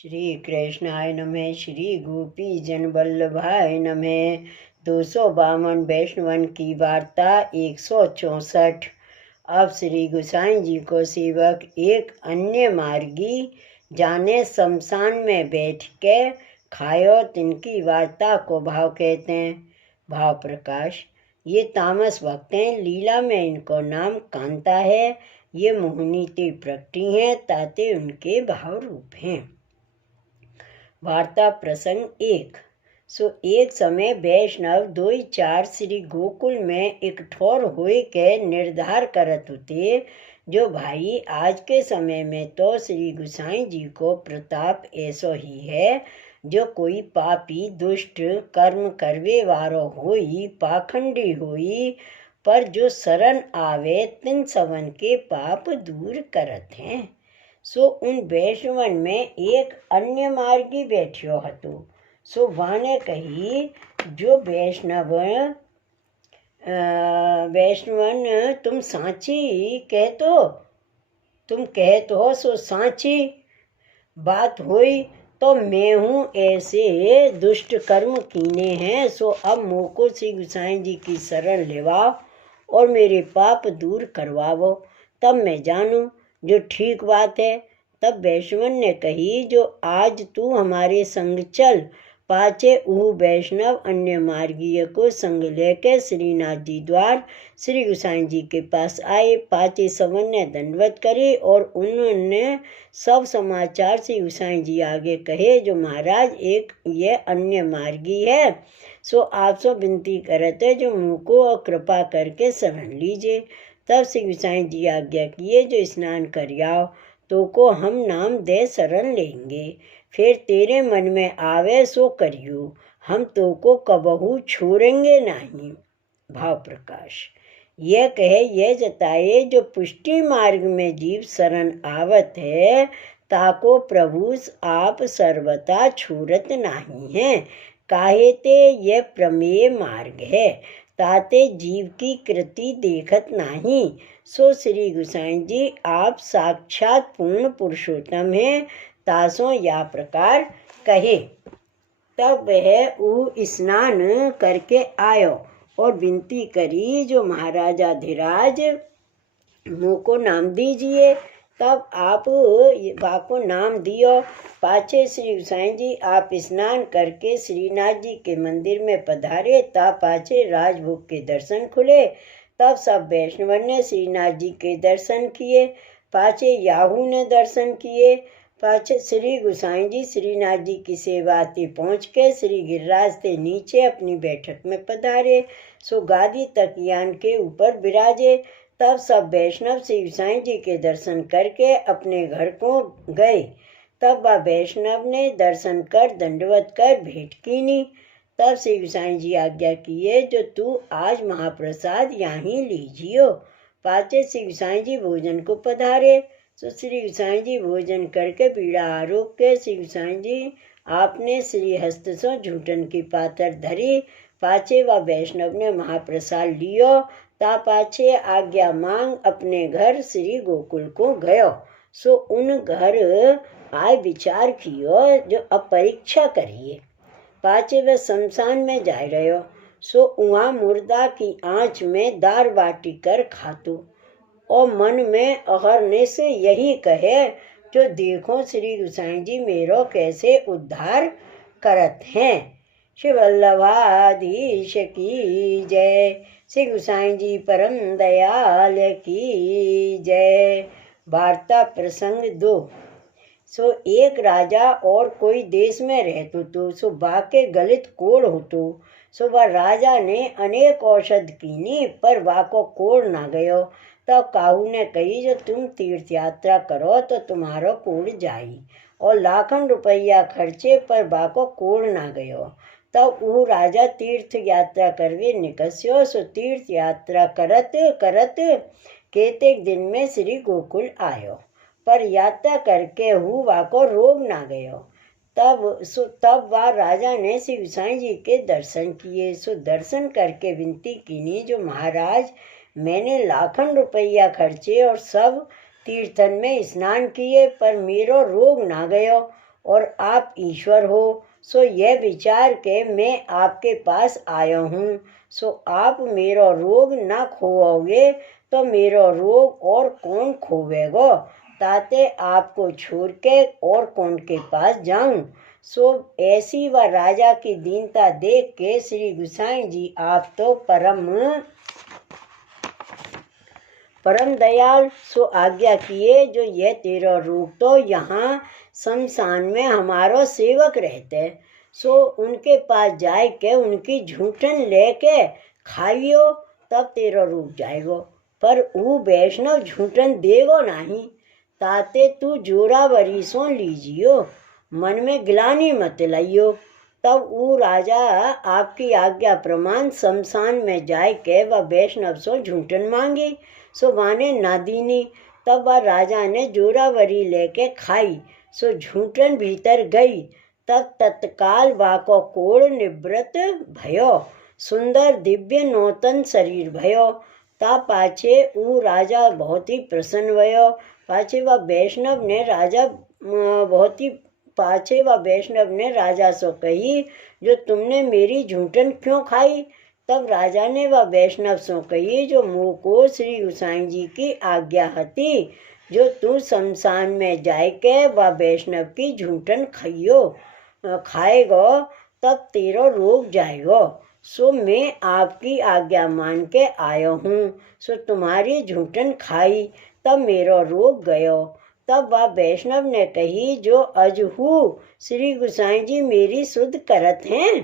श्री कृष्णाय नमः। श्री गोपी जन वल्लभाय नमः। 252 वैष्णवन की वार्ता 164। अब श्री गोसाई जी को सेवक एक अन्य मार्गी जाने शमशान में बैठ के खायो तिनकी वार्ता को भाव कहते हैं। भाव प्रकाश। ये तामस भक्त हैं, लीला में इनको नाम कांता है। ये मोहिनी ते प्रकटी हैं, ताते उनके भाव रूप हैं। वार्ता प्रसंग 1। एक समय वैष्णव 2-4 श्री गोकुल में एक ठोर होए के निर्धार करत होते जो भाई आज के समय में तो श्री गोसाई जी को प्रताप ऐसो ही है जो कोई पापी दुष्ट कर्म करवे वारो होई पाखंडी होई पर जो शरण आवे तिन सवन के पाप दूर करत हैं। उन वैष्णवन में एक अन्य मार्गी बैठ्यो हतो। वाने कही जो वैष्णवन तुम साची कहतो तुम कहत हो सो साची बात होई तो मैं हूँ ऐसे दुष्ट कर्म कीने हैं। अब मोको श्री गोसाई जी की शरण लेवाओ और मेरे पाप दूर करवाओ, तब मैं जानूं जो ठीक बात है। तब वैष्णवन ने कही जो आज तू हमारे संग चल। पाचे ऊ वैष्णव अन्य मार्गीय को संग लेकर श्रीनाथ जी द्वार श्री गोसाई जी के पास आए। पाचे सवन ने दंडवत करे और उन्होंने सब समाचार श्री गोसाई जी आगे कहे जो महाराज एक ये अन्य मार्गी है, आपसे विनती करते जो मुँह को कृपा करके शरण लीजिए। तब श्री गोसाई जी आज्ञा किए जो स्नान कर आओ तो को हम नाम दे शरण लेंगे, फिर तेरे मन में आवे सो करियो, हम तो को कबहू छोड़ेंगे नहीं। भाव प्रकाश। यह कहे यह जताए जो पुष्टि मार्ग में जीव शरण आवत है ताको प्रभु आप सर्वथा छोड़त नहीं है। काहे ते यह प्रमेय मार्ग है ताते जीव की कृति देखत नहीं। श्री गोसाई जी आप साक्षात पूर्ण पुरुषोत्तम हैं, तासों या प्रकार कहे। तब वह ऊ स्नान करके आयो और विनती करी जो महाराजाधिराज मुझको नाम दीजिए। तब आप वाको नाम दियो। पाछे श्री गोसाई जी आप स्नान करके श्रीनाथ जी के मंदिर में पधारे। तब पाछे राजभोग के दर्शन खुले। तब सब वैष्णव ने श्रीनाथ जी के दर्शन किए। पाछे याहू ने दर्शन किए। पाछे श्री गोसाई जी श्रीनाथ जी की सेवा ते पहुँच के श्री गिरिराज से नीचे अपनी बैठक में पधारे। गादी तकियान के ऊपर विराजे। तब सब वैष्णव श्री गोसाई जी के दर्शन करके अपने घर को गए। तब वह वैष्णव ने दर्शन कर दंडवत कर भेंट कीनी। तब श्री गोसाई जी आज्ञा किए जो तू आज महाप्रसाद यहाँ लीजियो। पाचे श्री गोसाई जी भोजन को पधारे। श्री गोसाई जी भोजन करके पीड़ा आरोप के श्री गोसाई जी आपने श्री हस्त सो झूठन की पातर धरी। पाचे व वैष्णव ने महाप्रसाद लियो। ता पाछे आज्ञा मांग अपने घर श्री गोकुल को गयो। उन घर आय विचार कियो जो अब परीक्षा करिए। पाचे वे शमशान में जा रहो। उहाँ मुर्दा की आँच में दार बाटी कर खातो और मन में अहरने से यही कहे जो देखो श्री गोसाई जी मेरो कैसे उद्धार करत हैं। श्री वल्लभाधीश की जय। श्री गोसाई जी परम दयाल की जय। वार्ता प्रसंग 2। एक राजा और कोई देश में रहतो तो बाके गलित कोड़ होतो। वह राजा ने अनेक औषध कीनी पर वाको कोड़ ना गयो। तब काहू ने कही जो तुम तीर्थ यात्रा करो तो तुम्हारो कोड़ जाई और लाखन रुपया खर्चे पर बाको कोड़ ना गयो। तब वो राजा तीर्थ यात्रा करवे निकस्यो। तीर्थ यात्रा करत करत केतेक दिन में श्री गोकुल आयो पर यात्रा करके हुआ को रोग ना गयो। तब वह राजा ने श्री गोसाई जी के दर्शन किए। दर्शन करके विनती कीनी जो महाराज मैंने लाखन रुपया खर्चे और सब तीर्थन में स्नान किए पर मेरो रोग ना गयो और आप ईश्वर हो। सो यह विचार के मैं आपके पास आया हूँ। सो आप मेरा रोग ना खोओगे तो मेरा रोग और कौन खोवेगा, ताते आपको छोड़ के और कौन के पास जाऊं। सो ऐसी व राजा की दीनता देख के श्री गुसाई जी आप तो परम दयाल, सो आज्ञा किए जो यह तेरा रूप तो यहाँ शमशान में हमारो सेवक रहते, सो उनके पास जाए के उनकी झूठन लेके खाइयो तब तेरा रूप जाएगो। पर वो वैष्णव झूठन देगो नहीं, ताते तू जोरावरी सो लीजियो, मन में गिलानी मत लाइयो। तब वो राजा आपकी आज्ञा प्रमाण शमशान में जाए के वह वैष्णव सो झूठन मांगी, सो माने ना दीनी। तब वह राजा ने जोरावरी लेके खाई, सो झूठन भीतर गई। तब तत्काल वाको कोड़ निवृत्त भयो, सुंदर दिव्य नूतन शरीर भयो। ता पाछे ऊ राजा बहुत ही प्रसन्न भयो। पाछे वह वैष्णव ने राजा सो कही, जो तुमने मेरी झूठन क्यों खाई। तब राजा ने वह वैष्णव सो कही, जो मुँह को श्री गोसाई जी की आज्ञा हती, जो तू शमशान में जाए के वह वैष्णव की झूठन खाएगो तब तेरो रोग जाएगो। सो मैं आपकी आज्ञा मान के आयो हूँ। सो तुम्हारी झूठन खाई तब मेरो रोग गयो। तब वह वैष्णव ने कही, जो अजहू श्री गोसाई जी मेरी शुद्ध करत हैं।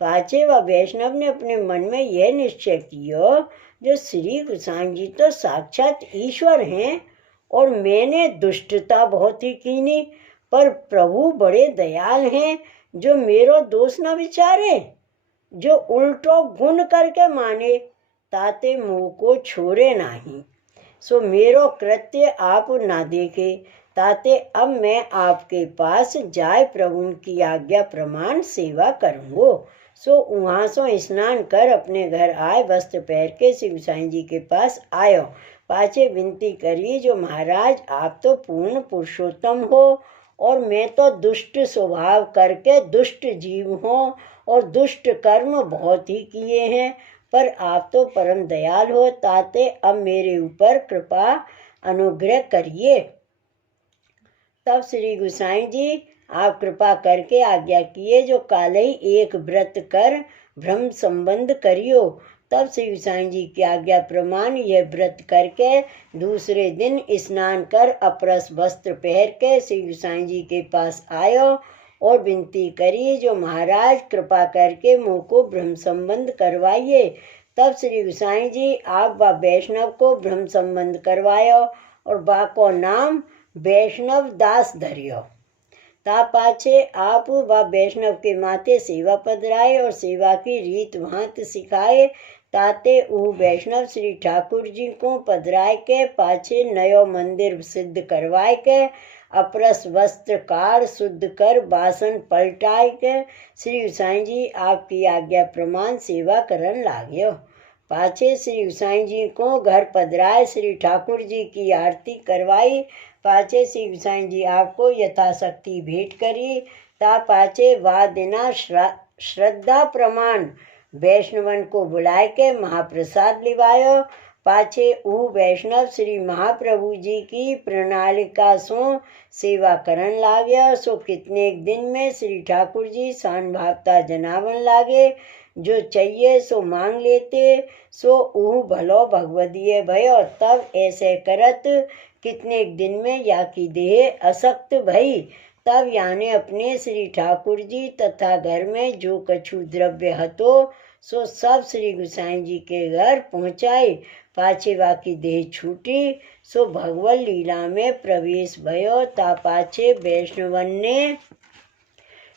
पाछे वह वैष्णव ने अपने मन में यह निश्चय किया, जो श्री गोसाई जी तो साक्षात ईश्वर हैं और मैंने दुष्टता बहुत ही कीनी, पर प्रभु बड़े दयाल हैं, जो मेरो दोष न विचारे, जो उल्टो गुण करके माने, ताते मुँह को छोड़े नहीं। सो मेरो कृत्य आप ना देखे, ताते अब मैं आपके पास जाए प्रभु की आज्ञा प्रमाण सेवा करूँगो। सो वहाँ सो स्नान कर अपने घर आए, वस्त्र पहन के श्री गोसाई जी के पास आयो। पाछे विनती करी, जो महाराज आप तो पूर्ण पुरुषोत्तम हो और मैं तो दुष्ट स्वभाव करके दुष्ट जीव हूँ और दुष्ट कर्म बहुत ही किए हैं, पर आप तो परम दयाल हो, ताते अब मेरे ऊपर कृपा अनुग्रह करिए। तब श्री गोसाई जी आप कृपा करके आज्ञा किए, जो काल ही एक व्रत कर ब्रह्म संबंध करियो। तब श्री गोसाई जी की आज्ञा प्रमाण यह व्रत करके दूसरे दिन स्नान कर अपरस वस्त्र पहन के श्री गोसाई जी के पास आयो और विनती करी, जो महाराज कृपा करके मुँह को ब्रह्म संबंध करवाइए। तब श्री गोसाई जी आप व वैष्णव को ब्रह्म संबंध करवायो और बा को नाम वैष्णव दास धरियो। ता पाछे आप व वैष्णव के माथे सेवा पधराए और सेवा की रीत भांत सिखाए। ताते ऊ वैष्णव श्री ठाकुर जी को पधराए के पाछे नयो मंदिर सिद्ध करवाए के अपरस वस्त्र कार शुद्ध कर बासन पलटाए के श्री गोसाई जी आपकी आज्ञा प्रमाण सेवा करन लाग्यो। पाछे श्री गोसाई जी को घर पधराए श्री ठाकुर जी की आरती करवाई। पाछे श्री गोसाई जी आपको यथाशक्ति भेंट करी। ता पाछे वा दिना श्रद्धा प्रमाण वैष्णवन को बुलाए के महाप्रसाद लिवायो। पाछे ऊ वैष्णव श्री महाप्रभु जी की प्रणालिका सो सेवा करन लाग्या। सो कितने दिन में श्री ठाकुर जी शान भावता जनावन लागे, जो चाहिए सो मांग लेते। सो ऊ भलो भगवदीय भयो। तब ऐसे करत कितने दिन में या की देह असक्त भई। तब याने अपने श्री ठाकुर जी तथा घर में जो कछु द्रव्य हतो सो सब श्री गोसाई जी के घर पहुँचाए। पाछे वाकी देह छूटी, सो भगवत लीला में प्रवेश भयो। ता पाछे वैष्णवन ने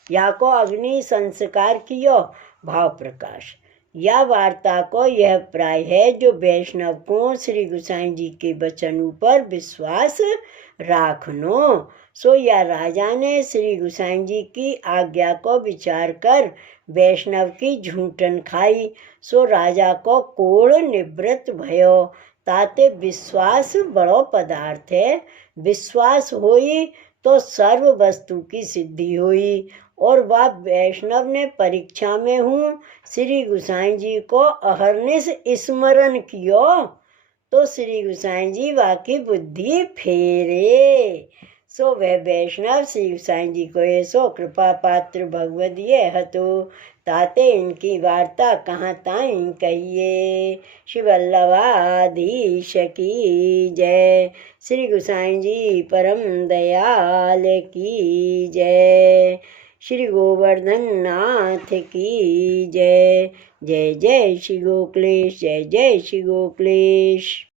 या को अग्नि संस्कार कियो। भाव प्रकाश या वार्ता को यह प्राय है, जो वैष्णव को श्री गोसाई जी के वचन ऊपर विश्वास राखनो। सो या राजा ने श्री गोसाई जी की आज्ञा को विचार कर वैष्णव की झूठन खाई। सो राजा को कोड़ निवृत्त भयो। ताते विश्वास बड़ो पदार्थ है। विश्वास होई तो सर्व वस्तु की सिद्धि हुई। और वह वैष्णव ने परीक्षा में हूँ श्री गुसाई जी को अहरनिश स्मरण कियो, तो श्री गुसाई जी वाकी बुद्धि फेरे। सो वह वैष्णव श्री गुसाई जी को ऐसो कृपा पात्र भगवद ये हतो, ताते इनकी वार्ता कहाँ ताई कहिए। श्री वल्लभाधीश की जय। श्री गुसाई जी परम दयाल की जय। श्री गोवर्धन नाथ की जय। जय जय श्री गोकुलेश, जय जय श्री गोकुलेश।